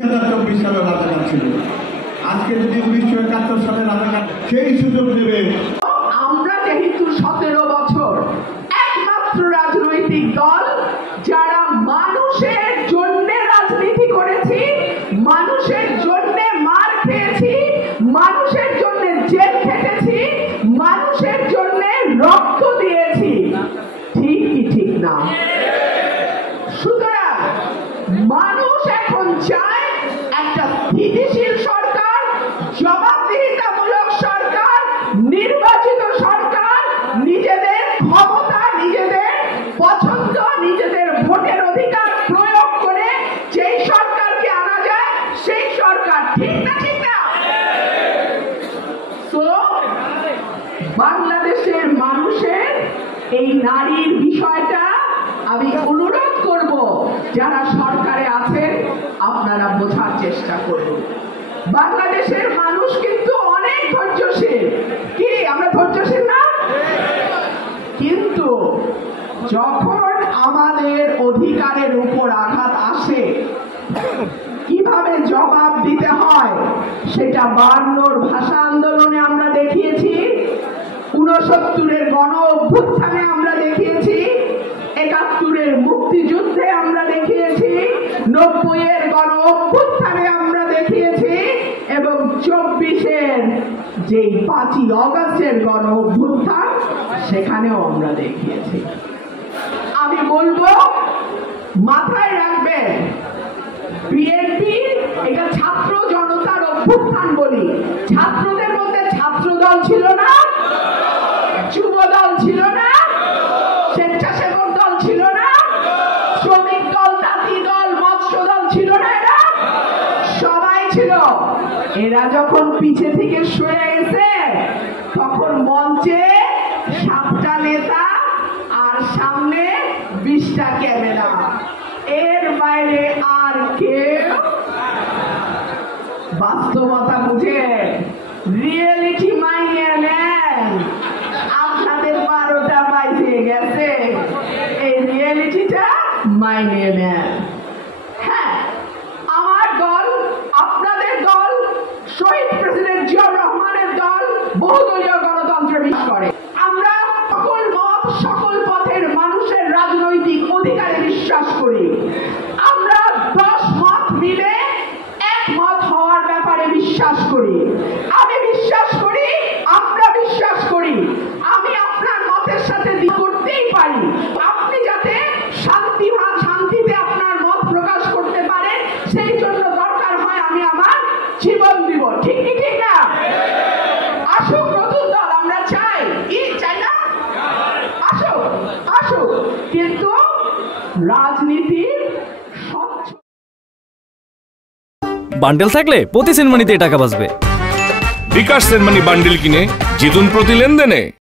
2024 সালের রাজাকার ছিল। আজকে যদি 1971 সালের রাজাকার সেই সুযোগ দেবে। আমরা যেহেতু 17 বছর একমাত্র রাজনৈতিক দল যারা মানুষের জন্য রাজনীতি করেছি, মানুষের জন্য মার খেয়েছি, মানুষের জন্য জেল খেটেছি, মানুষের জন্য রক্ত দিয়েছি, ঠিক কি ঠিক না? সুতরাং মানুষ এখন চায় একটা স্থিতিশীল সরকার, জবাবদিহিতামূলক সরকার, নির্বাচিত সরকার, নিজেদের ক্ষমতা, নিজেদের পছন্দ, নিজেদের ভোটের অধিকার প্রয়োগ করে যেই সরকারকে আনা যায় সেই সরকার, ঠিক না ঠিক না? তো বাংলাদেশের মানুষের এই নারীর বিষয়টা আমি অনুরোধ করব, যারা সরকারে আছেন আপনারা বোঝার চেষ্টা করুন। বাংলাদেশের মানুষ কিন্তু অনেক ধৈর্যশীল। কি আমরা ধৈর্যশীল না? কিন্তু যখন আমাদের অধিকারের উপর আঘাত আসে কিভাবে জবাব দিতে হয় সেটা 52 ভাষা আন্দোলনে আমরা দেখিয়েছি, 69-এর গণ অভ্যুত্থানে আমরা দেখিয়েছি, 71-এর মুক্তিযুদ্ধে আমরা দেখিয়েছি, 90-এর গণ অভ্যুত্থানে আমরা দেখিয়েছি এবং 24-এর যে 5ই অগস্টের গণ অভ্যুত্থান সেখানেও আমরা দেখিয়েছি। আমি বলবো মাথায় রাখবেন, বিএনপি এটা ছাত্র জনতার অভ্যুত্থান বলি, ছাত্রদের মধ্যে ছাত্র দল ছিল না, যুব দল ছিল না, স্বেচ্ছাসেবক দল ছিল না, শ্রমিক দল, জাতি দল, মৎস্য দল ছিল না, এরা সবাই ছিল। এরা যখন পিছে থেকে সরে গেছে তখন মঞ্চে 7টা নেতা আর সামনে 20টা ক্যামেরা, এর বাইরে আর কেউ বাস্তবতা বুঝে রিয়েলিটি মাইনে নেন। আপনাদের 12টা বাজে গেছে, এই রিয়েলিটিটা মাইনে নেন। হ্যাঁ, আমার দল, আপনাদের দল, শহীদ প্রেসিডেন্ট জিয়াউর রহমানের দল বহুদলীয় গণতন্ত্রে বিশ্বাস করে। আমরা সকল মত, সকল পথের মানুষের রাজনৈতিক অধিকারে বিশ্বাস করি। আমরা 10 মত মিলে একমত হওয়ার ব্যাপারে বিশ্বাস করি। আমি বিশ্বাস করি, আমরা বিশ্বাস করি, আমি আপনার মতের সাথে দ্বিমত করতেই পারি। আপনি যাতে শান্তিতে আপনার মত প্রকাশ করতে পারেন সেই জন্য দরকার হয় আমি আমার জীবন দিব, ঠিক কি ঠিক না? আসুক নতুন দল, আমরা চাই, চাই না? আসুক আসুক, কিন্তু রাজনীতির স্বচ্ছ বান্ডেল থাকলে প্রতি সেনমানিতে টাকা বাঁচবে। বিকাশ সেনমানি বান্ডেল কিনে জিতুন প্রতি লেনদেনে।